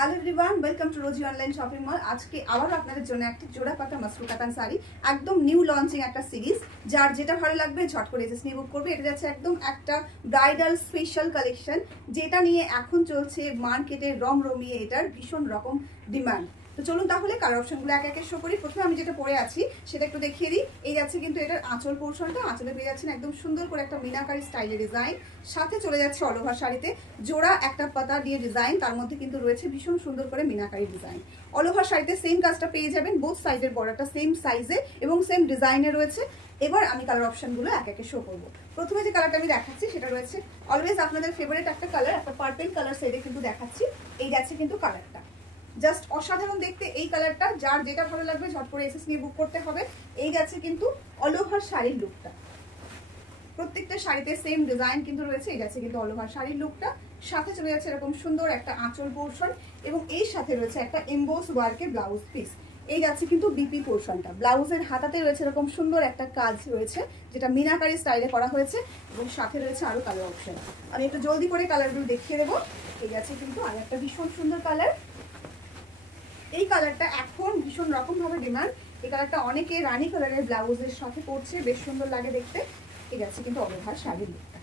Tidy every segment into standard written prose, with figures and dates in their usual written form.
Hello everyone, welcome to Rosy online shopping mall. আজকে আবার আপনাদের জন্য একটা জোড়া পাতা মাসরু কাতান শাড়ি, একদম নিউ লঞ্চিং একটা সিরিজ। যার যেটা ভালো লাগবে ঝট করে এসে নিয়ে বুক করবে। এটা যাচ্ছে একদম একটা ব্রাইডাল স্পেশাল কালেকশন, যেটা নিয়ে এখন চলছে মার্কেটে রমরমিয়ে, এটার ভীষণ রকম ডিমান্ড। তো চলুন তাহলে কালার অপশনগুলো এক একে শো করি। প্রথমে আমি যেটা পরে আছি সেটা একটু দেখিয়ে দিই। এই যাচ্ছে কিন্তু এটার আঁচল পোর্শনটা, আঁচলে পেয়ে যাচ্ছেন একদম সুন্দর করে একটা মিনাকারি স্টাইলের ডিজাইন, সাথে চলে যাচ্ছে অল ওভার শাড়িতে জোড়া একটা পাতা দিয়ে ডিজাইন, তার মধ্যে কিন্তু রয়েছে ভীষণ সুন্দর করে মিনাকারি ডিজাইন। অল ওভার শাড়িতে সেম কাজটা পেয়ে যাবেন, বোথ সাইডের বর্ডারটা সেম সাইজে এবং সেম ডিজাইনে রয়েছে। এবার আমি কালার অপশনগুলো এক একে শো করবো। প্রথমে যে কালারটা আমি দেখাচ্ছি সেটা রয়েছে অলওয়েজ আপনাদের ফেভারিট একটা কালার, একটা পার্পল কালার সাইডে কিন্তু দেখাচ্ছি। এই যাচ্ছে কিন্তু কালারটা জাস্ট অসাধারণ দেখতে। এই কালারটা যার যেটা ভালো লাগবে ঝট করে এসএস নিয়ে বুক করতে হবে। এই যাচ্ছে কিন্তু অল ওভার শাড়ির লুকটা, প্রত্যেকটা শাড়িতে সেম ডিজাইন কিন্তু রয়েছে। এই যাচ্ছে কিন্তু অল ওভার শাড়ির লুকটা, সাথে চলে যাচ্ছে এরকম সুন্দর একটা আঁচল পোর্শন এবং এই সাথে রয়েছে একটা এমবোস ওয়ার্কের ব্লাউজ পিস। এই যাচ্ছে কিন্তু বিপি পোর্শনটা, ব্লাউজের হাতাতে রয়েছে এরকম সুন্দর একটা কাজ রয়েছে যেটা মিনাকারি স্টাইলে করা হয়েছে এবং সাথে রয়েছে আরো কালার অপশন। আমি একটু জলদি করে কালারগুলো দেখিয়ে দেবো। এই যাচ্ছে কিন্তু আর একটা ভীষণ সুন্দর কালার। এই কালারটা এখন ভীষণ রকম ভাবে ডিমান্ড। এই কালারটা অনেকে রানী কালারের ব্লাউজের সাথে পরছে, বেশ সুন্দর লাগে দেখতে। এই যাচ্ছে কিন্তু অল ওভার শাড়ির লুকটা,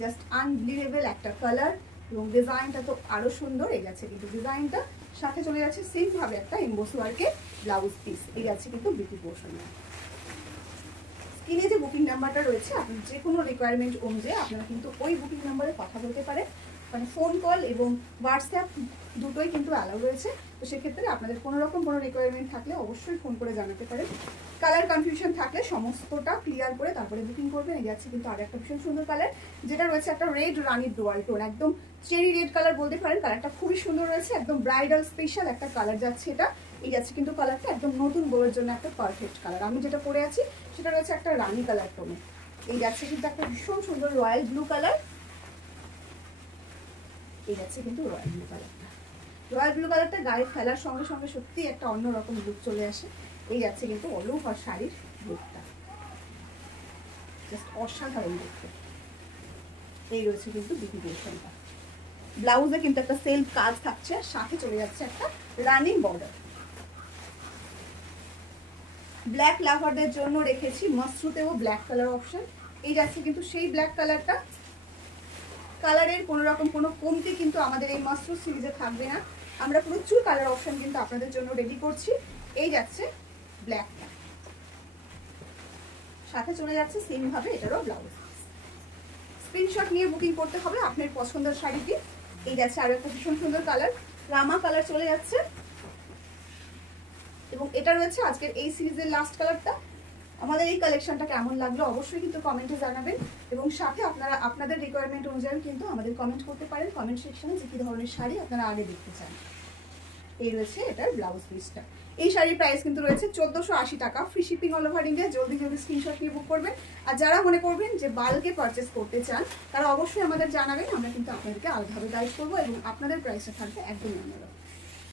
জাস্ট আনবিলিভেবল একটা কালার এবং ডিজাইনটা তো আরো সুন্দর। এই যাচ্ছে কিন্তু ডিজাইনটা, সাথে চলে যাচ্ছে সেম ভাবে একটা এমবোস ওয়ার্কের ব্লাউজ পিস। এই যাচ্ছে কিন্তু বিউটি পোর্শন। স্ক্রিনে যে বুকিং নাম্বারটা রয়েছে, আপনার যে কোনো রিকোয়ারমেন্ট অনুযায়ী আপনারা কিন্তু ওই বুকিং নাম্বারে কথা বলতে পারেন। মানে ফোন কল এবং হোয়াটসঅ্যাপ দুটোই কিন্তু অ্যালাউ রয়েছে। তো সেক্ষেত্রে আপনাদের কোনো রকম কোনো রিকোয়ারমেন্ট থাকলে অবশ্যই ফোন করে জানাতে পারেন। কালার কনফিউশন থাকলে সমস্তটা ক্লিয়ার করে তারপরে বুকিং করবেন। এই যাচ্ছে কিন্তু আর একটা ভীষণ সুন্দর কালার, যেটা রয়েছে একটা রেড রানির ডোয়াল টোন, একদম চেরি রেড কালার বলতে পারেন। কালারটা খুবই সুন্দর রয়েছে, একদম ব্রাইডাল স্পেশাল একটা কালার যাচ্ছে এটা। এই যাচ্ছে কিন্তু কালারটা একদম নতুন বউয়ের জন্য একটা পারফেক্ট কালার। আমি যেটা পরে আছি সেটা রয়েছে একটা রানি কালার টোনে। এই যাচ্ছে কিন্তু একটা ভীষণ সুন্দর রয়্যাল ব্লু কালার। এই যাচ্ছে কিন্তু রয়্যাল ব্লু কালারটা, রয়্যাল ব্লু কালারটা গায়ে ফেলার সঙ্গে সঙ্গে সত্যি একটা অন্যরকম লুক চলে আসে। এই যাচ্ছে কিন্তু অল ওভার শাড়ির লুকটা, জাস্ট অসাধারণ দেখতে। এই রয়েছে কিন্তু বিউটি পোর্শনটা, ব্লাউজে কিন্তু একটা সেলফ কাজ থাকছে, সাথে চলে যাচ্ছে একটা রানিং বর্ডার। ব্ল্যাক লাভারদের জন্য রেখেছি মাসরুতেও ব্ল্যাক কালার অপশন। এই যাচ্ছে কিন্তু সেই ব্ল্যাক কালারটা, কালারের কোনো রকম কোনো কমতি কিন্তু আমাদের এই মাসরু সিরিজে থাকবে না। আমরা প্রচুর কালার অপশন কিন্তু আপনাদের জন্য রেডি করছি। এই যাচ্ছে ব্ল্যাকটা, সাথে চলে যাচ্ছে সেম ভাবে এটারও ব্লাউজ। স্ক্রিনশট নিয়ে বুকিং করতে হবে আপনার পছন্দের শাড়িটি। এই যাচ্ছে আরো একটা ভীষণ সুন্দর কালার, রামা কালার চলে যাচ্ছে এবং এটা রয়েছে আজকের এই সিরিজের লাস্ট কালারটা। আমাদের এই কালেকশনটা কেমন লাগলো অবশ্যই কিন্তু কমেন্টে জানাবেন এবং সাথে আপনারা আপনাদের রিকোয়ারমেন্ট অনুযায়ী কিন্তু আমাদের কমেন্ট করতে পারেন কমেন্ট সেকশনে যে কি ধরনের শাড়ি আপনারা আগে দেখতে চান। এই রয়েছে এটার ব্লাউজ পিসটা। এই শাড়ির প্রাইস কিন্তু রয়েছে 1480 টাকা, free shipping all over India. জলদি জলদি স্ক্রিনশট নিয়ে বুক করবেন। আর যারা মনে করবেন যে বাল্কে পারচেস করতে চান তারা অবশ্যই আমাদের জানাবেন, আমরা কিন্তু আপনাদেরকে আলাদাভাবে গাইড করবো এবং আপনাদের প্রাইসটা থাকবে একদমই অন্যরকম।